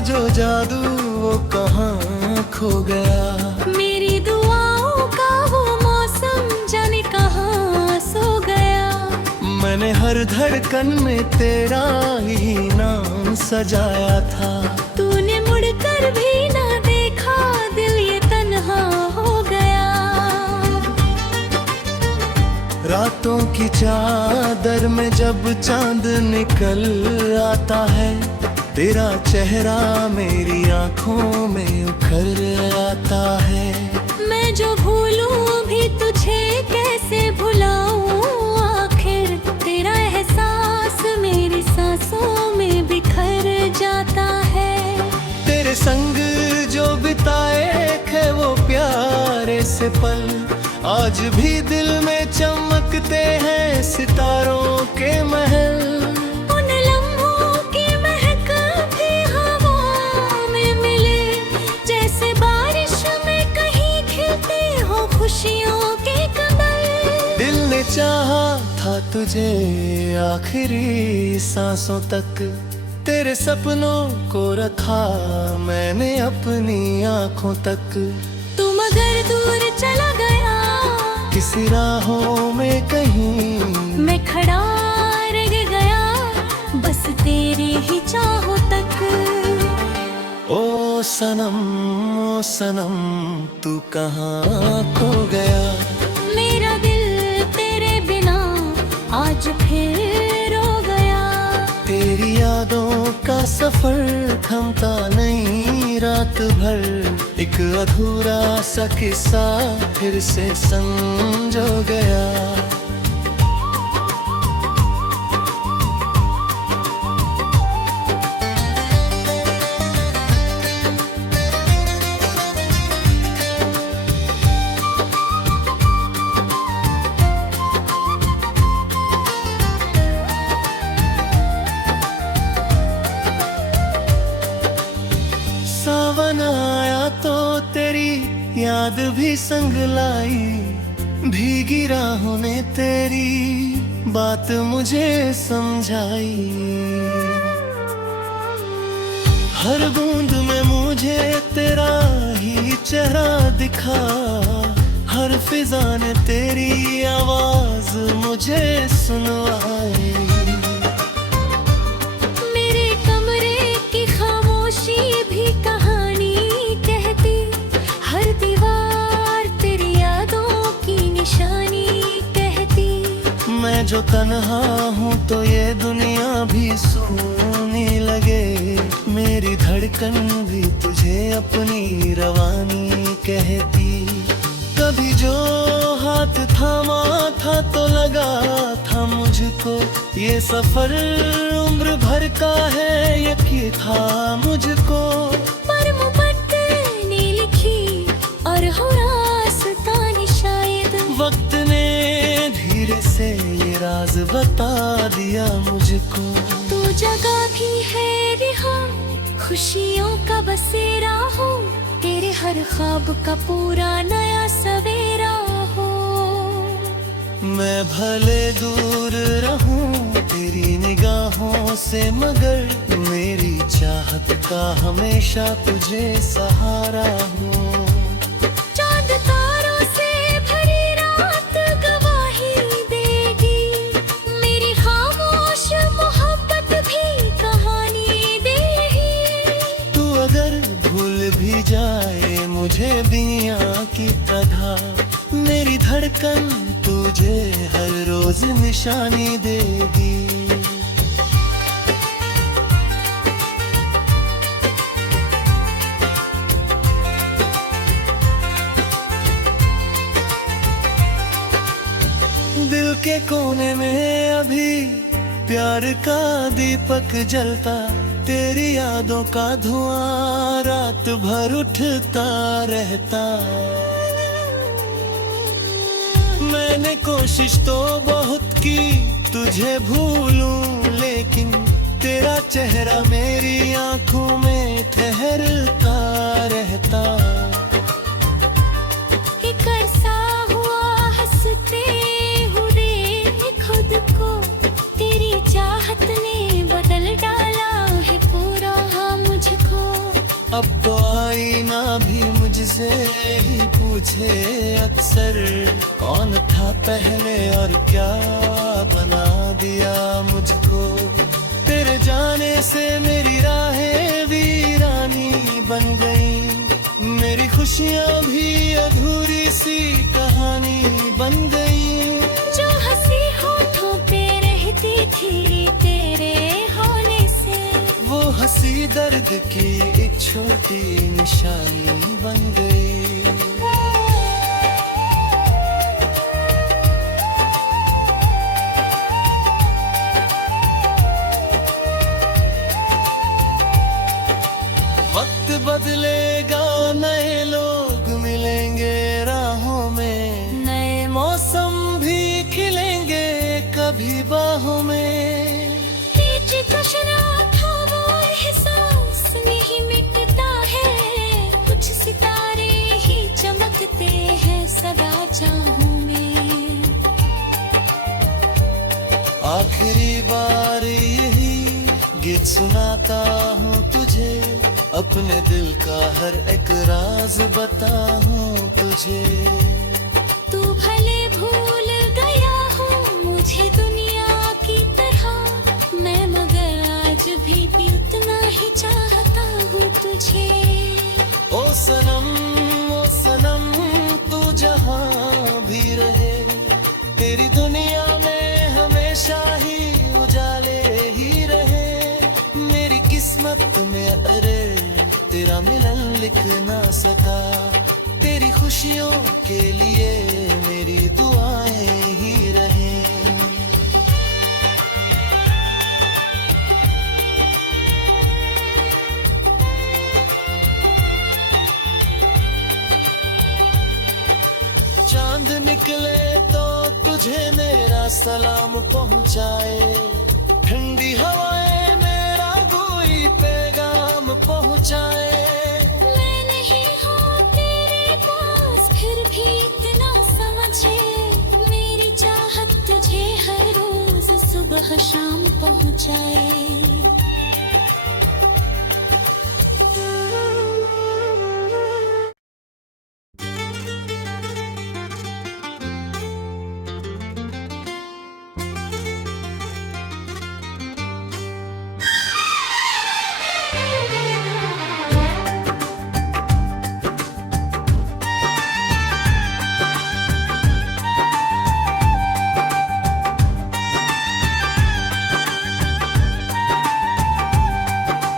जो जादू वो कहाँ खो गया। मेरी दुआओं का वो मौसम जाने कहाँ सो गया। मैंने हर धड़कन में तेरा ही नाम सजाया था। तूने मुड़कर भी ना देखा, दिल ये तन्हा हो गया। रातों की चादर में जब चांद निकल आता है, तेरा चेहरा मेरी आंखों में उखर आता है। मैं जो भूलूं भी तुझे कैसे भुलाऊं, आखिर तेरा एहसास मेरी सांसों में बिखर जाता है। तेरे संग जो बिताए थे वो प्यारे से पल, आज भी दिल में चमकते हैं सितारों के महल। उन लम्हों की महक भी हवा में मिले, जैसे बारिश में कहीं खिलते हो खुशियों के कमल। दिल ने चाहा था तुझे आखिरी सांसों तक, तेरे सपनों को रखा मैंने अपनी आंखों तक। तू मगर दूर चला गया, किसी राहों में कहीं मैं खड़ा रह गया, बस तेरी ही चाहों तक। ओ सनम तू कहाँ खो गया। मेरा दिल तेरे बिना आज फिर रो गया। तेरी यादों का सफर थमता नहीं रात भर, एक अधूरा सा किस्सा फिर से संजो गया। सावन आया तो तेरी याद भी संग लाई, भीगी राहों ने तेरी बात मुझे समझाई। हर बूंद में मुझे तेरा ही चेहरा दिखा, हर फिजा ने तेरी आवाज मुझे सुनवाई। मेरे कमरे की खामोशी भी कहानी कहती, हर दीवार तेरी यादों की निशानी कहती। मैं जो तन्हा हूँ तो ये दुनिया भी सुनने लगे, मेरी धड़कन भी तुझे अपनी रवानी कहती। कभी जो हाथ थामा था तो लगा था मुझको, ये सफर उम्र भर का है यकीन था मुझको। पर मुकद्दर ने लिखी और हो रास्तानी शायद, वक्त ने धीरे से ये राज बता दिया मुझको। तू जगह भी है रिहा, खुशियों का बसेरा हो, तेरे हर ख्वाब का पूरा नया सवेरा हो। मैं भले दूर रहूं तेरी निगाहों से, मगर मेरी चाहत का हमेशा तुझे सहारा हो। चांद तारों से भरी रात गवाही देगी, मेरी खामोश मोहब्बत भी कहानी देगी। तू अगर भूल भी जाए मुझे दुनिया की तरह, मेरी धड़कन तुझे हर रोज निशानी देगी। दिल के कोने में अभी प्यार का दीपक जलता, तेरी यादों का धुआं रात भर उठता रहता। मैंने कोशिश तो बहुत की तुझे भूलूं, लेकिन तेरा चेहरा मेरी आंखों में ठहरता रहता। एक अरसा हुआ हंसते हुए खुद को, तेरी चाहत ने बदल डाला है पूरा मुझको। से ही पूछे अक्सर, कौन था पहले और क्या बना दिया मुझको। तेरे जाने से मेरी राहें वीरानी बन गई, मेरी खुशियाँ भी अधूरी सी कहानी बन गई। जो हंसी होठों पे रहती थी तेरे होने से, वो हंसी दर्द की एक छोटी निशानी बन गई। वक्त बदलेगा, नए लोग मिलेंगे राहों में, नए मौसम भी खिलेंगे कभी बाहों में। बीच तशरा था वो एहसास नहीं मिटता है, कुछ सितारे ही चमकते हैं सदा चाहों में। आखिरी बार यही गीत सुनाता हूँ तुझे, अपने दिल का हर एक राज बताऊं तुझे। तू भले भूल गया हो मुझे दुनिया की तरह, मैं मगर आज भी उतना ही चाहता हूँ तुझे। ओ सनम तू जहाँ भी रहे, तेरी दुनिया में हमेशा ही उजाले ही रहे। मेरी किस्मत में अरे तेरा मिलन लिख ना सका, तेरी खुशियों के लिए मेरी दुआएं ही रहे। चांद निकले तो तुझे मेरा सलाम पहुंचाए, ठंडी हवाएं मेरा कोई पैगाम पहुंचाए। मैं नहीं हूँ तेरे पास फिर भी इतना समझे, मेरी चाहत तुझे हर रोज सुबह शाम पहुँचाए।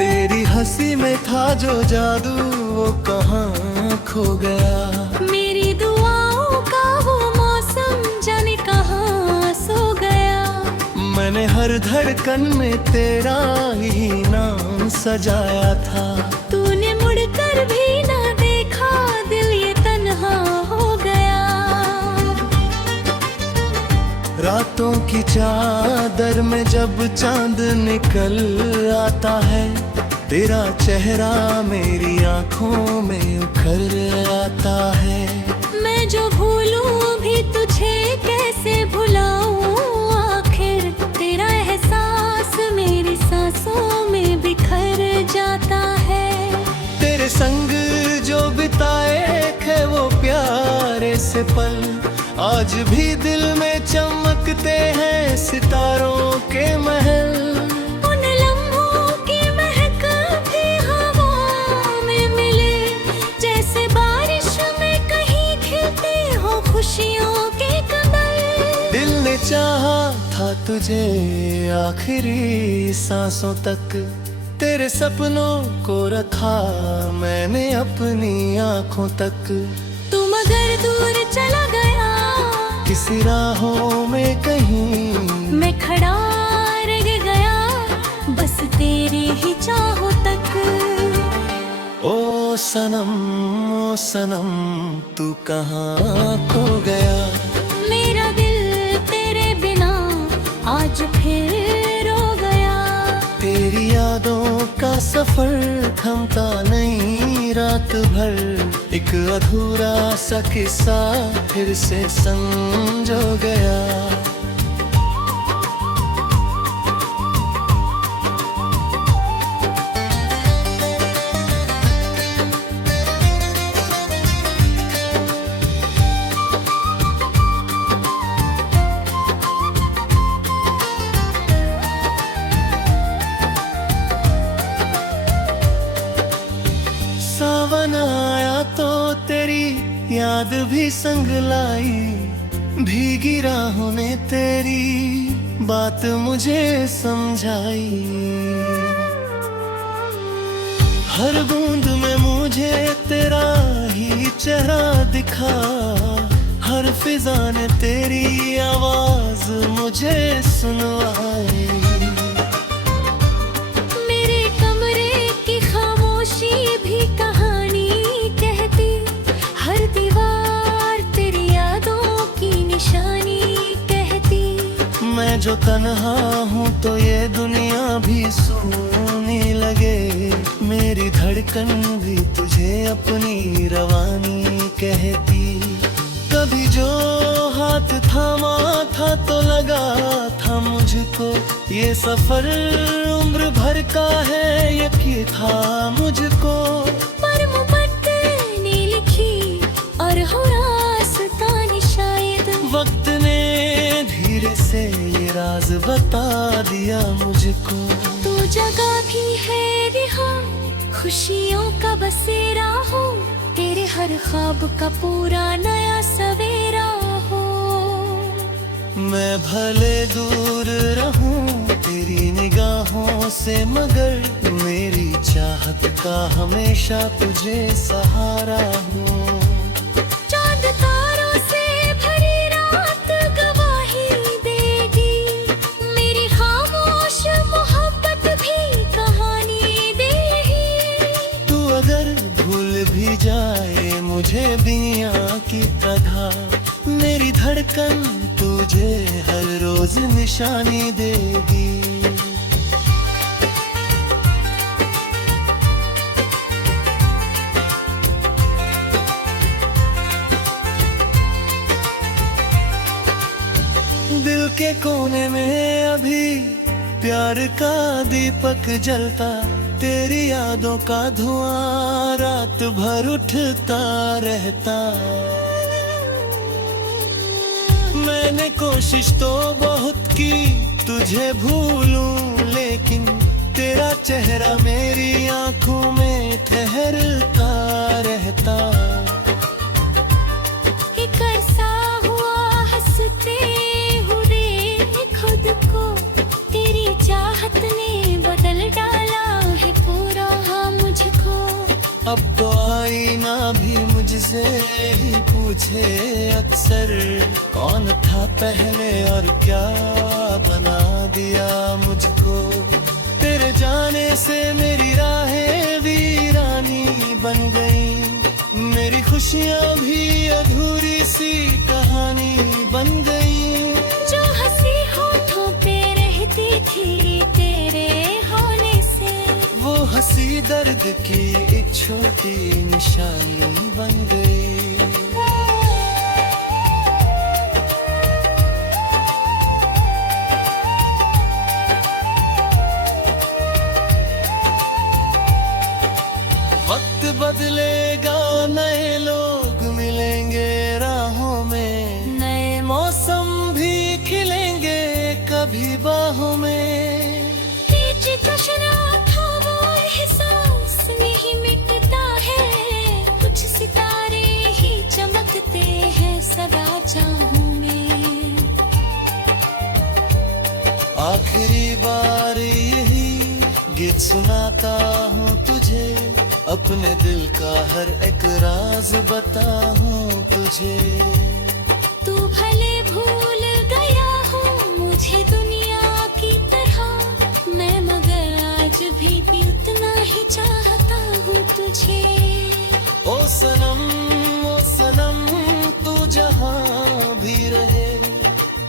तेरी हंसी में था जो जादू वो कहाँ खो गया, मेरी दुआओं का वो मौसम जाने कहाँ सो गया। मैंने हर धड़कन में तेरा ही नाम सजाया था, तूने मुड़कर भी ना देखा, दिल ये तन्हा हो गया। रातों की चादर में जब चांद निकल आता है, तेरा चेहरा मेरी आंखों में उखर आता है। मैं जो भूलूं भी तुझे कैसे भुलाऊं, आखिर तेरा एहसास मेरी सांसों में बिखर जाता है। तेरे संग जो बिताए थे वो प्यारे से पल, आज भी दिल में चमकते हैं सितारों के महल। उन लम्हों की महक भी हवा में मिले, जैसे बारिश में कहीं खिलते हो खुशियों के कमल। दिल ने चाहा था तुझे आखिरी सांसों तक, तेरे सपनों को रखा मैंने अपनी आंखों तक। तू मगर दूर चला गया किसी राहों में कहीं, मैं खड़ा रह गया बस तेरी ही चाहों तक। ओ सनम तू कहाँ खो गया, मेरा दिल तेरे बिना आज फिर रो गया। तेरी यादों का सफर थमता नहीं रात भर, एक अधूरा सा किस्सा फिर से संजो गया। याद भी संग लाई। भीगी राहों ने तेरी बात मुझे समझाई। हर बूंद में मुझे तेरा ही चेहरा दिखा। हर फिजा ने तेरी आवाज मुझे सुनवाई। मेरे कमरे की खामोशी भी कहानी कहती। हर दीवार तेरी यादों की निशानी कहती। मैं जो तन्हा हूँ तो ये दुनिया भी सुनने लगे। मेरी धड़कन भी तुझे अपनी रवानी कहती। कभी जो हाथ थामा था तो लगा था मुझको ये सफर उम्र भर का है, यकीन था मुझको। पर मोहब्बत ने लिखी और हो रास्ता शायद। वक्त ने धीरे से ये राज बता दिया मुझको। तू जगह भी है रिहा, खुशियों का बसेरा हो। तेरे हर ख्वाब का पूरा नया सवेरा हो। मैं भले दूर रहूं तेरी निगाहों से, मगर मेरी चाहत का हमेशा तुझे सहारा हो। चांद तारों से भरी रात गवाही देगी। मेरी खामोश मोहब्बत भी कहानी देगी। तू अगर भूल भी जाए मुझे दुनिया की तरह, मेरी धड़कन तुझे हर रोज निशानी देगी। दिल के कोने में अभी प्यार का दीपक जलता। तेरी यादों का धुआं रात भर उठता रहता। मैंने कोशिश तो बहुत की तुझे भूलूं, लेकिन तेरा चेहरा मेरी आंखों में ठहरता रहता। एक अरसा हुआ हंसते हुए खुद को। तेरी चाहत ने बदल डाला है पूरा मुझको। अब तो आईना भी मुझसे ही पूछे अक्सर, कौन था पहले और क्या बना दिया मुझको। तेरे जाने से मेरी राहें वीरानी बन गई। मेरी खुशियाँ भी अधूरी सी कहानी बन गई। जो हंसी होठों पे रहती थी तेरे होने से, वो हंसी दर्द की एक छोटी निशानी बन गई। वक्त बदलेगा, नए लोग मिलेंगे राहों में। नए मौसम भी खिलेंगे कभी बाहों में। पीछे चशरा था वो एहसास नहीं मिटता है। कुछ सितारे ही चमकते हैं सदा चाहूं में। आखिरी बार यही गीत सुनाता हूँ तुझे। अपने दिल का हर एक राज बताऊं तुझे। तू भले भूल गया हो मुझे दुनिया की तरह, मैं मगर आज भी उतना ही चाहता हूँ तुझे। ओ सनम तू जहाँ भी रहे,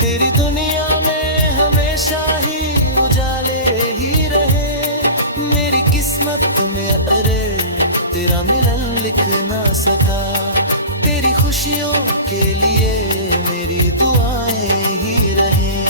तेरी दुनिया में हमेशा ही उजाले ही रहे। मेरी किस्मत में अरे तेरा मिलन लिख ना सका। तेरी खुशियों के लिए मेरी दुआएं ही रहें।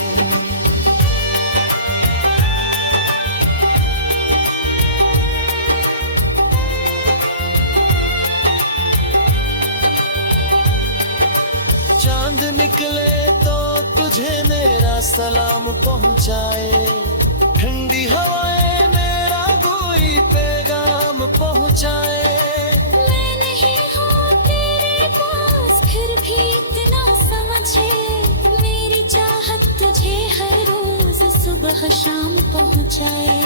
चांद निकले तो तुझे मेरा सलाम पहुंचाए। ठंडी हवाएं मेरा कोई पैगाम पहुंचाए। मैं नहीं हूँ तेरे पास जाए।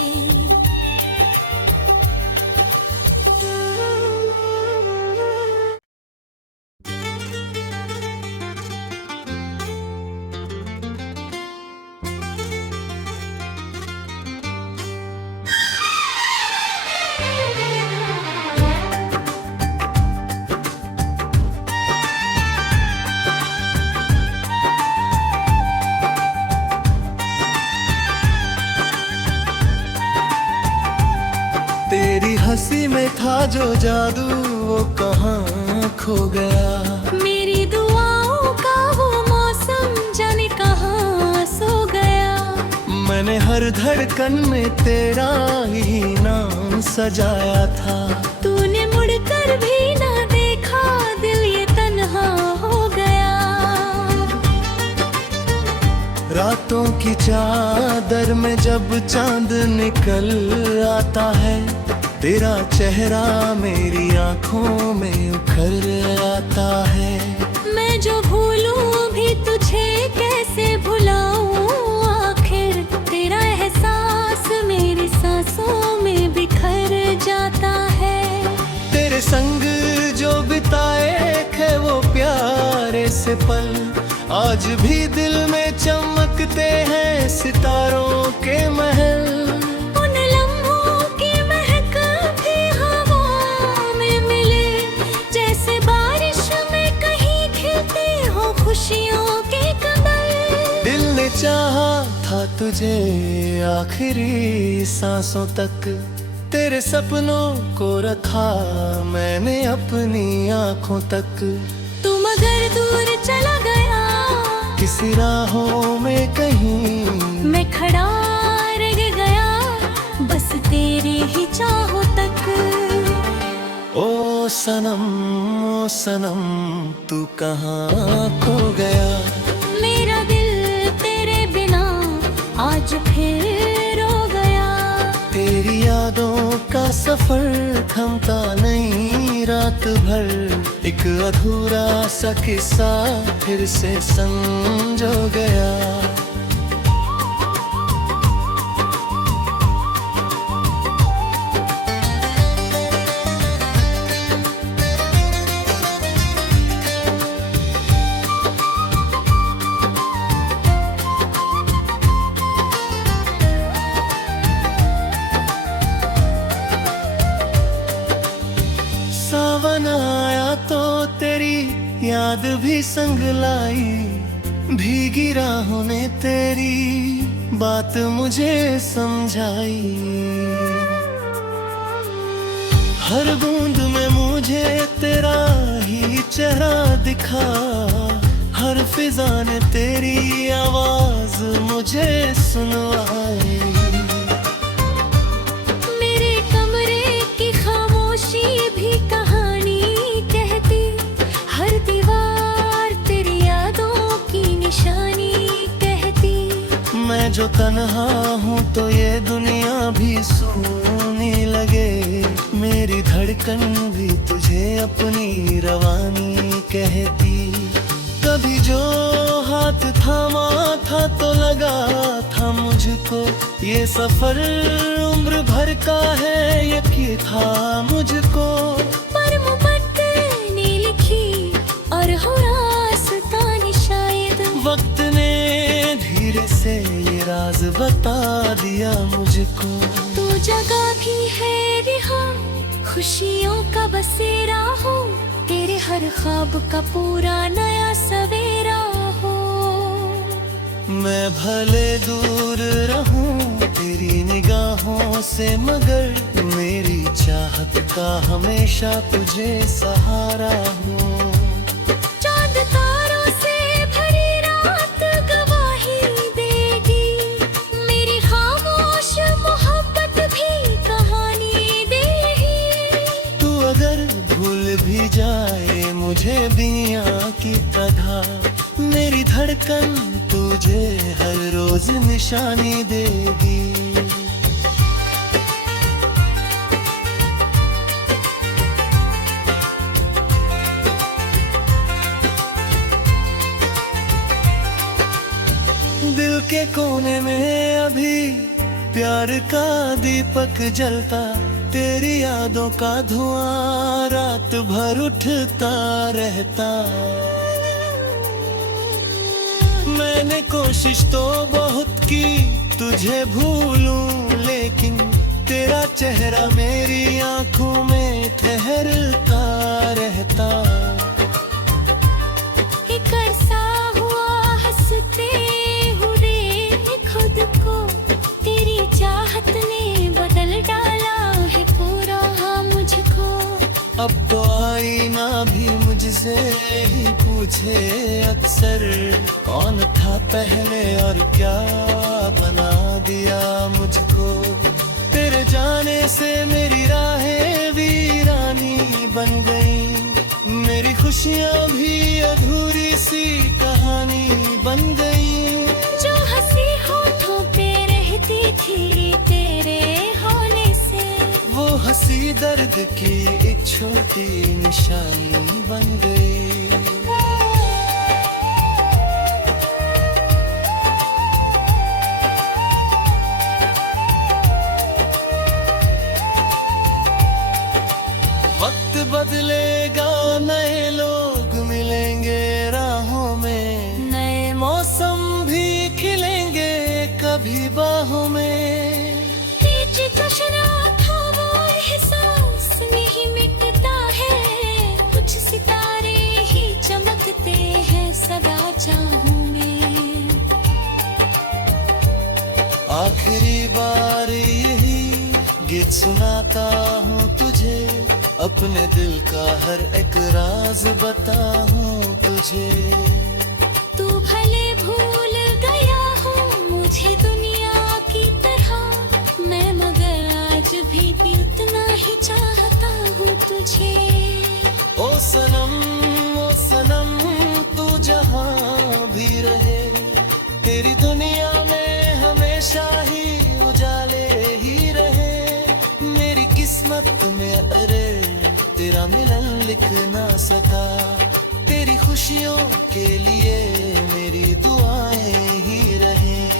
तेरी हंसी में था जो जादू वो कहाँ खो गया। मेरी दुआओं का वो मौसम जाने कहाँ सो गया। मैंने हर धड़कन में तेरा ही नाम सजाया था। तूने मुड़कर भी ना देखा, दिल ये तन्हा हो गया। रातों की चादर में जब चांद निकल आता है, तेरा चेहरा मेरी आंखों में उखर आता है। मैं जो भूलूं भी तुझे कैसे भुलाऊं, आखिर तेरा एहसास मेरी सांसों में बिखर जाता है। तेरे संग जो बिताए थे वो प्यारे से पल, आज भी दिल में चमकते हैं सितारों के महल। उन लम्हों की महक भी हवा में मिले, जैसे बारिश में कहीं खिलते हो खुशियों के कमल। दिल ने चाहा था तुझे आखिरी सांसों तक, तेरे सपनों को रखा मैंने अपनी आंखों तक। तू मगर दूर चला गया, किसी राहों में कहीं मैं खड़ा रह गया, बस तेरी ही चाहों तक। ओ सनम तू कहाँ खो गया। मेरा दिल तेरे बिना आज फिर रो गया। तेरी यादों का सफर थमता नहीं रात भर, एक अधूरा सा किस्सा फिर से संजो गया। सावन आया तो तेरी याद भी संग लाई, भीगी राहों ने तेरी बात मुझे समझाई। हर बूंद में मुझे तेरा ही चेहरा दिखा, हर फिजा ने तेरी आवाज मुझे सुनवाई। मेरे कमरे की खामोशी भी कहानी कहती, हर दीवार तेरी यादों की निशानी कहती। मैं जो तन्हा हूँ तो ये दुनिया भी सुनने लगे, मेरी धड़कन भी तुझे अपनी रवानी कहती। कभी जो हाथ थामा था तो लगा था मुझको, ये सफर उम्र भर का है यकीन था मुझको। पर मुकद्दर ने लिखी और हो रास्ता शायद, वक्त ने धीरे से ये राज बता दिया मुझको। तू जगह भी है रिहा, खुशियों का बसेरा हो, तेरे हर ख्वाब का पूरा नया सवेरा हो। मैं भले दूर रहूं तेरी निगाहों से, मगर मेरी चाहत का हमेशा तुझे सहारा हो। चांद तारों से भरी रात गवाही देगी, मेरी खामोश मोहब्बत भी कहानी देगी। तू अगर भूल भी जाए मुझे दुनिया की तरह, मेरी धड़कन तुझे हर रोज निशानी देगी। दिल के कोने में अभी प्यार का दीपक जलता, तेरी यादों का धुआं रात भर उठता रहता। मैंने कोशिश तो बहुत की तुझे भूलूं, लेकिन तेरा चेहरा मेरी आंखों में ठहरता रहता। एक अरसा हुआ हंसते हुए खुद को, तेरी चाहत ने बदल डाला है पूरा मुझको। अब तो आईना भी मुझसे ही पूछे अक्सर, कौन था पहले और क्या बना दिया मुझको। तेरे जाने से मेरी राहें वीरानी बन गई, मेरी खुशियाँ भी अधूरी सी कहानी बन गई। जो हंसी होठों पे रहती थी तेरे होने से, वो हंसी दर्द की एक छोटी निशानी बन गई। वक्त बदलेगा, नए लोग मिलेंगे राहों में, नए मौसम भी खिलेंगे कभी बाहों में। बीच चशरा था वो एहसास नहीं मिटता है, कुछ सितारे ही चमकते हैं सदा चाहूं में। आखिरी बार यही गीत सुनाता हूँ तुझे, अपने दिल का हर एक राज बताऊं तुझे। तू भले भूल गया हो मुझे दुनिया की तरह, मैं मगर आज भी उतना ही चाहता हूँ तुझे। ओ सनम तू जहाँ भी रहे, तेरी दुनिया में हमेशा ही उजाले ही रहे। मेरी किस्मत में अरे तेरा मिलन लिख ना सका, तेरी खुशियों के लिए मेरी दुआएं ही रहें।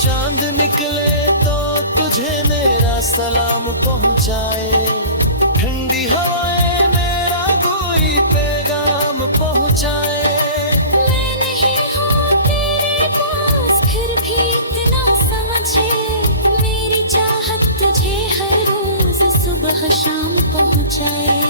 चांद निकले तो तुझे मेरा सलाम पहुंचाए, ठंडी हवाएं मेरा कोई पैगाम पहुंचाए। मैं नहीं हूँ तेरे पास फिर भी इतना समझे, मेरी चाहत तुझे हर रोज सुबह शाम पहुँचाए।